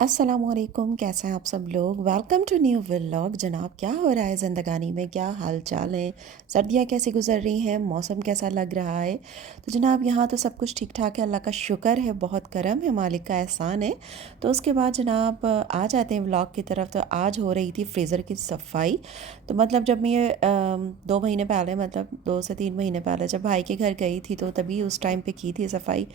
अस्सलामुअलैकुम, कैसे हैं आप सब लोग। Welcome to new vlog. जनाब, क्या हो रहा है ज़िंदगानी में, क्या हाल चाल है, सर्दियाँ कैसी गुजर रही हैं, मौसम कैसा लग रहा है। तो जनाब यहाँ तो सब कुछ ठीक ठाक है, अल्लाह का शुक्र है, बहुत करम है, मालिक का एहसान है। तो उसके बाद जनाब आ जाते हैं व्लॉग की तरफ। तो आज हो रही थी फ्रीज़र की सफाई। तो मतलब जब मैं 2 महीने पहले, मतलब 2 से 3 महीने पहले जब भाई के घर गई थी तो तभी उस टाइम पे की थी सफाई।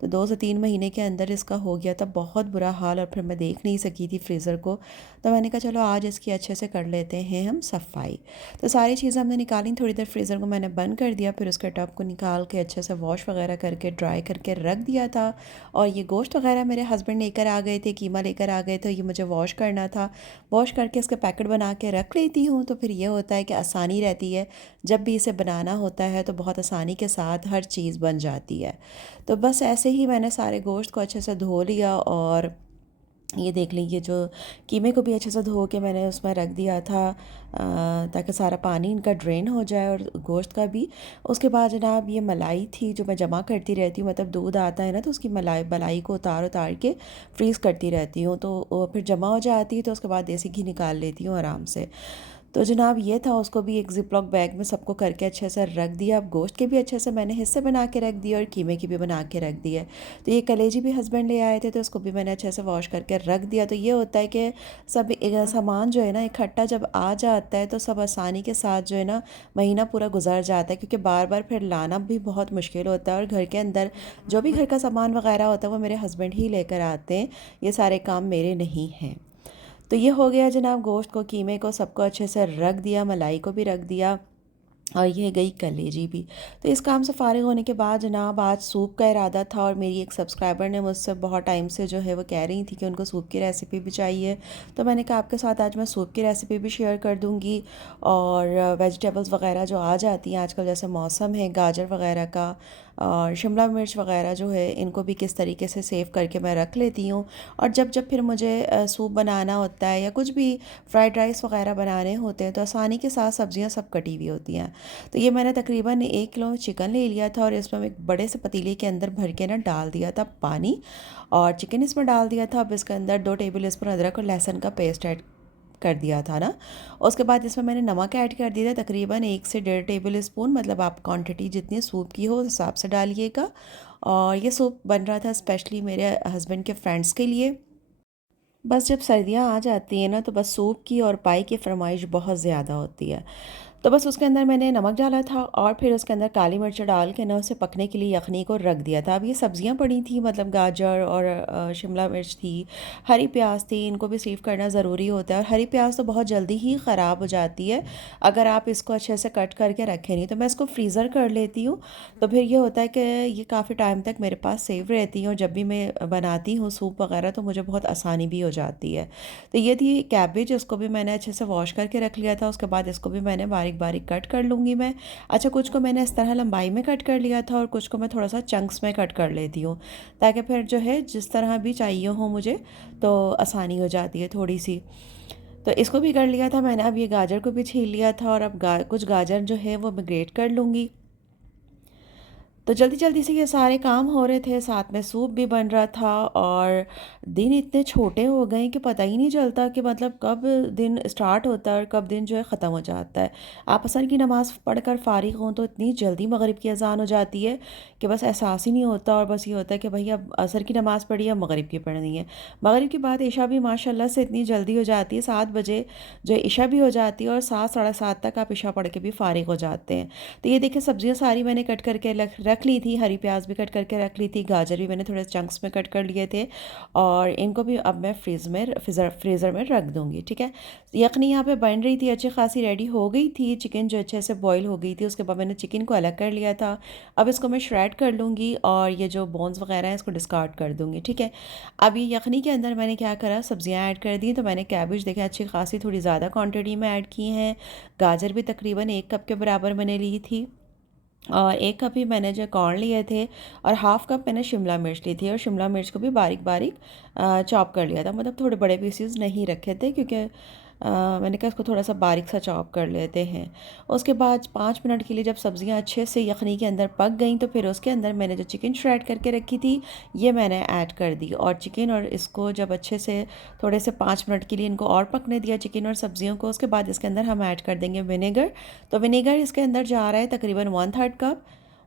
तो 2 से 3 महीने के अंदर इसका हो गया था बहुत बुरा हाल, और फिर मैं देख नहीं सकी थी फ्रीज़र को। तो मैंने कहा चलो आज इसकी अच्छे से कर लेते हैं हम सफाई। तो सारी चीज़ें हमने निकाली, थोड़ी देर फ्रीज़र को मैंने बंद कर दिया, फिर उसके टब को निकाल के अच्छे से वॉश वगैरह करके ड्राई करके रख दिया था। और ये गोश्त वगैरह मेरे हस्बैंड लेकर आ गए थे, कीमा लेकर आ गए थे, ये मुझे वॉश करना था। वॉश करके इसके पैकेट बना के रख लेती हूँ, तो फिर ये होता है कि आसानी रहती है। जब भी इसे बनाना होता है तो बहुत आसानी के साथ हर चीज़ बन जाती है। तो बस ऐसे ही मैंने सारे गोश्त को अच्छे से धो लिया, और ये देख लीजिए जो कीमे को भी अच्छे से धो के मैंने उसमें रख दिया था, ताकि सारा पानी इनका ड्रेन हो जाए और गोश्त का भी। उसके बाद जनाब ये मलाई थी जो मैं जमा करती रहती हूँ, मतलब दूध आता है ना तो उसकी मलाई को उतार उतार के फ्रीज़ करती रहती हूँ, तो वो फिर जमा हो जाती है, तो उसके बाद देसी घी निकाल लेती हूँ आराम से। तो जनाब ये था, उसको भी एक ज़िप-लॉक बैग में सबको करके अच्छे से रख दिया। अब गोश्त के भी अच्छे से मैंने हिस्से बना के रख दिए और कीमे की भी बना के रख दिए। तो ये कलेजी भी हस्बैंड ले आए थे, तो उसको भी मैंने अच्छे से वॉश करके रख दिया। तो ये होता है कि सब सामान जो है ना इकट्ठा जब आ जाता है तो सब आसानी के साथ जो है ना महीना पूरा गुजर जाता है, क्योंकि बार बार फिर लाना भी बहुत मुश्किल होता है। और घर के अंदर जो भी घर का सामान वगैरह होता है वो मेरे हस्बैंड ही लेकर आते हैं, ये सारे काम मेरे नहीं हैं। तो ये हो गया जनाब, गोश्त को कीमे को सबको अच्छे से रख दिया, मलाई को भी रख दिया, और ये गई कलेजी भी। तो इस काम से फ़ारिग होने के बाद जनाब आज सूप का इरादा था, और मेरी एक सब्सक्राइबर ने मुझसे बहुत टाइम से जो है वो कह रही थी कि उनको सूप की रेसिपी भी चाहिए। तो मैंने कहा आपके साथ आज मैं सूप की रेसिपी भी शेयर कर दूँगी। और वेजिटेबल्स वगैरह जो आ जाती हैं आजकल, जैसे मौसम है गाजर वगैरह का और शिमला मिर्च वगैरह जो है, इनको भी किस तरीके से सेव करके मैं रख लेती हूँ। और जब जब फिर मुझे सूप बनाना होता है या कुछ भी फ्राइड राइस वगैरह बनाने होते हैं तो आसानी के साथ सब्जियां सब कटी हुई होती हैं। तो ये मैंने तकरीबन 1 किलो चिकन ले लिया था, और इसमें एक बड़े से पतीले के अंदर भर के ना डाल दिया था पानी, और चिकन इसमें डाल दिया था। अब इसके अंदर 2 टेबल स्पून अदरक और लहसुन का पेस्ट ऐड कर दिया था ना। उसके बाद इसमें मैंने नमक ऐड कर दिया था, तकरीबन 1 से 1.5 टेबल स्पून, मतलब आप क्वांटिटी जितनी सूप की हो उस हिसाब से डालिएगा। और ये सूप बन रहा था स्पेशली मेरे हस्बैंड के फ्रेंड्स के लिए। बस जब सर्दियाँ आ जाती हैं ना तो बस सूप की और पाई की फरमाइश बहुत ज़्यादा होती है। तो बस उसके अंदर मैंने नमक डाला था, और फिर उसके अंदर काली मिर्च डाल के ना उसे पकने के लिए यखनी को रख दिया था। अब ये सब्जियां पड़ी थी, मतलब गाजर और शिमला मिर्च थी, हरी प्याज थी, इनको भी सीव करना ज़रूरी होता है। और हरी प्याज तो बहुत जल्दी ही ख़राब हो जाती है अगर आप इसको अच्छे से कट करके रखें नहीं। तो मैं इसको फ्रीज़र कर लेती हूँ, तो फिर ये होता है कि ये काफ़ी टाइम तक मेरे पास सेव रहती है, और जब भी मैं बनाती हूँ सूप वगैरह तो मुझे बहुत आसानी भी हो जाती है। तो ये थी कैबेज, उसको भी मैंने अच्छे से वॉश करके रख लिया था। उसके बाद इसको भी मैंने बारीक बारीक कट कर लूँगी मैं। अच्छा, कुछ को मैंने इस तरह लंबाई में कट कर लिया था, और कुछ को मैं थोड़ा सा चंक्स में कट कर लेती हूँ, ताकि फिर जो है जिस तरह भी चाहिए हो मुझे तो आसानी हो जाती है थोड़ी सी। तो इसको भी कर लिया था मैंने। अब ये गाजर को भी छील लिया था, और अब कुछ गाजर जो है वो मैं ग्रेट कर लूँगी। तो जल्दी जल्दी से ये सारे काम हो रहे थे, साथ में सूप भी बन रहा था, और दिन इतने छोटे हो गए कि पता ही नहीं चलता कि मतलब कब दिन स्टार्ट होता है और कब दिन जो है ख़त्म हो जाता है। आप असर की नमाज़ पढ़कर फ़ारिग हों तो इतनी जल्दी मगरिब की अज़ान हो जाती है कि बस एहसास ही नहीं होता, और बस ये होता है कि भाई अब असर की नमाज़ पढ़ी, अब मगरिब की पढ़नी है। मगरिब के बाद इशा भी माशाल्लाह से इतनी जल्दी हो जाती है, 7 बजे जो है इशा भी हो जाती है, और 7 साढ़े 7 तक आप इशा पढ़ के भी फ़ारिग हो जाते हैं। तो ये देखिए सब्जियां सारी मैंने कट करके रख ली थी, हरी प्याज भी कट करके रख ली थी, गाजर भी मैंने थोड़े चंक्स में कट कर लिए थे, और इनको भी अब मैं फ्रीज़र में रख दूँगी। ठीक है, यखनी यहाँ पे बन रही थी, अच्छी खासी रेडी हो गई थी, चिकन जो अच्छे से बॉईल हो गई थी। उसके बाद मैंने चिकन को अलग कर लिया था। अब इसको मैं श्रेड कर लूँगी, और ये जो बोन्स वगैरह हैं इसको डिस्कार्ड कर दूँगी। ठीक है, अब ये यखनी के अंदर मैंने क्या करा, सब्जियाँ ऐड कर दी। तो मैंने कैबेज देखे अच्छी खासी थोड़ी ज़्यादा क्वान्टिटी में ऐड की हैं, गाजर भी तकरीबन 1 कप के बराबर मैंने ली थी, और 1 कप ही मैंने जो कॉर्न लिए थे, और हाफ़ कप मैंने शिमला मिर्च ली थी, और शिमला मिर्च को भी बारीक बारीक चॉप कर लिया था, मतलब थोड़े बड़े पीसेस नहीं रखे थे, क्योंकि मैंने कहा इसको थोड़ा सा बारीक सा चॉप कर लेते हैं। उसके बाद 5 मिनट के लिए जब सब्ज़ियाँ अच्छे से यखनी के अंदर पक गई तो फिर उसके अंदर मैंने जो चिकन श्रेड करके रखी थी ये मैंने ऐड कर दी, और चिकन और इसको जब अच्छे से थोड़े से 5 मिनट के लिए इनको और पकने दिया चिकन और सब्ज़ियों को। उसके बाद इसके अंदर हम ऐड कर देंगे विनेगर। तो विनेगर इसके अंदर जा रहा है तकरीबन 1/3 कप।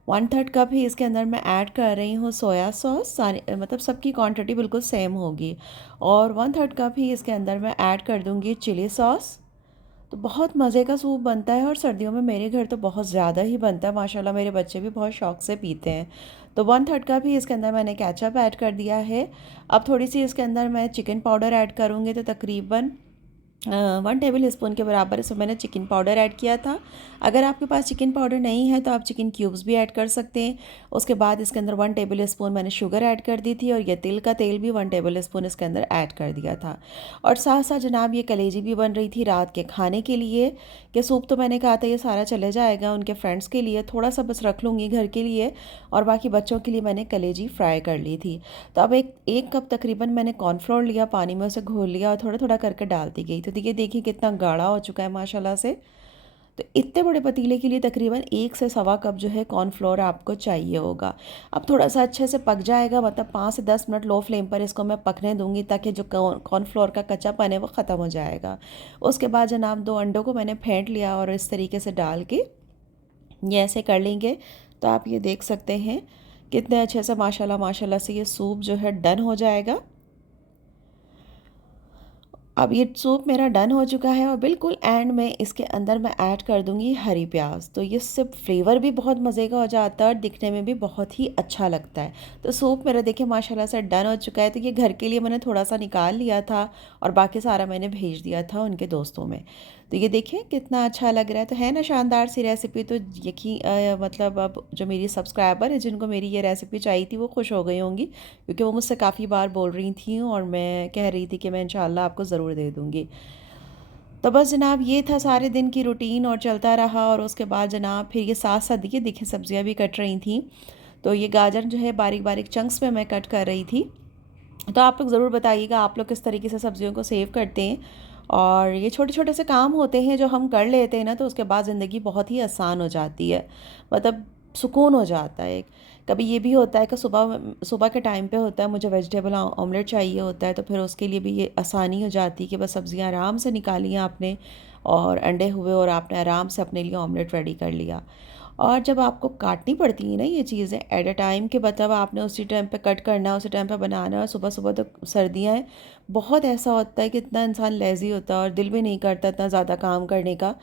1/3 कप ही इसके अंदर मैं ऐड कर रही हूँ सोया सॉस, सारी मतलब सबकी क्वांटिटी बिल्कुल सेम होगी। और 1/3 कप ही इसके अंदर मैं ऐड कर दूँगी चिली सॉस। तो बहुत मज़े का सूप बनता है और सर्दियों में मेरे घर तो बहुत ज़्यादा ही बनता है माशाल्लाह, मेरे बच्चे भी बहुत शौक से पीते हैं। तो 1/3 कप ही इसके अंदर मैंने केचप ऐड कर दिया है। अब थोड़ी सी इसके अंदर मैं चिकन पाउडर ऐड करूँगी, तो तकरीबन 1 टेबल स्पून के बराबर इसमें मैंने चिकन पाउडर ऐड किया था। अगर आपके पास चिकन पाउडर नहीं है तो आप चिकन क्यूब्स भी ऐड कर सकते हैं। उसके बाद इसके अंदर 1 टेबल स्पून मैंने शुगर ऐड कर दी थी, और ये तिल का तेल भी 1 टेबल स्पून इसके अंदर ऐड कर दिया था। और साथ साथ जनाब ये कलेजी भी बन रही थी रात के खाने के लिए। कि सूप तो मैंने कहा था ये सारा चले जाएगा उनके फ्रेंड्स के लिए, थोड़ा सा बस रख लूँगी घर के लिए, और बाकी बच्चों के लिए मैंने कलेजी फ्राई कर ली थी। तो अब एक एक कप तकरीबन मैंने कॉर्नफ्लोर लिया, पानी में उसे घोल लिया और थोड़ा थोड़ा करके डालती गई। तो ये देखिए कितना गाढ़ा हो चुका है माशाल्लाह से। तो इतने बड़े पतीले के लिए तकरीबन 1 से 1.25 कप जो है कॉर्नफ्लोर आपको चाहिए होगा। अब थोड़ा सा अच्छे से पक जाएगा, मतलब 5 से 10 मिनट लो फ्लेम पर इसको मैं पकने दूंगी, ताकि जो कॉर्नफ्लोर का कच्चापन है वो ख़त्म हो जाएगा। उसके बाद जनाब 2 अंडों को मैंने फेंट लिया और इस तरीके से डाल के ये ऐसे कर लेंगे। तो आप ये देख सकते हैं कितने अच्छे से माशाल्लाह माशाल्लाह से ये सूप जो है डन हो जाएगा। अब ये सूप मेरा डन हो चुका है, और बिल्कुल एंड में इसके अंदर मैं ऐड कर दूंगी हरी प्याज। तो ये सिर्फ फ्लेवर भी बहुत मज़े का हो जाता है और दिखने में भी बहुत ही अच्छा लगता है। तो सूप मेरा देखिए माशाल्लाह से डन हो चुका है। तो ये घर के लिए मैंने थोड़ा सा निकाल लिया था, और बाकी सारा मैंने भेज दिया था उनके दोस्तों में। तो ये देखिए कितना अच्छा लग रहा है, तो है ना शानदार सी रेसिपी। तो यकीन मतलब अब जो मेरी सब्सक्राइबर है जिनको मेरी ये रेसिपी चाहिए थी वो खुश हो गई होंगी, क्योंकि वो मुझसे काफ़ी बार बोल रही थी और मैं कह रही थी कि मैं इंशाल्लाह आपको ज़रूर दे दूँगी। तो बस जनाब ये था सारे दिन की रूटीन और चलता रहा। और उसके बाद जनाब फिर ये साथ साथ देखिए देखिए सब्जियां भी कट रही थी। तो ये गाजर जो है बारीक बारीक चंक्स में मैं कट कर रही थी। तो आप लोग ज़रूर बताइएगा आप लोग किस तरीके से सब्जियों को सेव करते हैं। और ये छोटे छोटे से काम होते हैं जो हम कर लेते हैं ना, तो उसके बाद ज़िंदगी बहुत ही आसान हो जाती है, मतलब सुकून हो जाता है। कभी ये भी होता है कि सुबह सुबह के टाइम पे होता है मुझे वेजिटेबल ऑमलेट चाहिए होता है, तो फिर उसके लिए भी ये आसानी हो जाती है कि बस सब्ज़ियाँ आराम से निकाली आपने और अंडे हुए और आपने आराम से अपने लिए ऑमलेट रेडी कर लिया। और जब आपको काटनी पड़ती है ना ये चीज़ें एट अ टाइम, के मतलब आपने उसी टाइम पे कट करना है, उसी टाइम पे बनाना है। और सुबह सुबह तो सर्दियाँ हैं, बहुत ऐसा होता है कि इतना इंसान लेज़ी होता है और दिल भी नहीं करता इतना ज़्यादा काम करने का।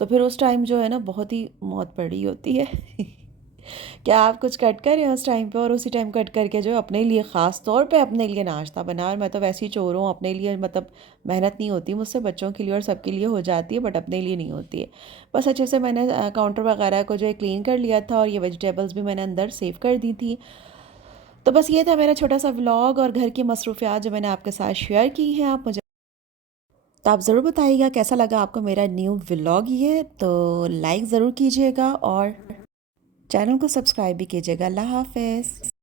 तो फिर उस टाइम जो है ना बहुत ही मौत पड़ी होती है। क्या आप कुछ कट करें उस टाइम पे, और उसी टाइम कट करके जो अपने लिए ख़ास तौर पे अपने लिए नाश्ता बना। और मैं तो वैसे ही चोर हूँ अपने लिए, मतलब मेहनत नहीं होती मुझसे, बच्चों के लिए और सबके लिए हो जाती है बट अपने लिए नहीं होती है। बस अच्छे से मैंने काउंटर वगैरह को जो है क्लीन कर लिया था, और ये वेजिटेबल्स भी मैंने अंदर सेव कर दी थी। तो बस ये था मेरा छोटा सा व्लॉग और घर की मसरूफियात जो मैंने आपके साथ शेयर की हैं। आप मुझे तो आप ज़रूर बताइएगा कैसा लगा आपको मेरा न्यू व्लॉग। ये तो लाइक ज़रूर कीजिएगा और चैनल को सब्सक्राइब भी कीजिएगा। अल्लाह हाफ़िज़।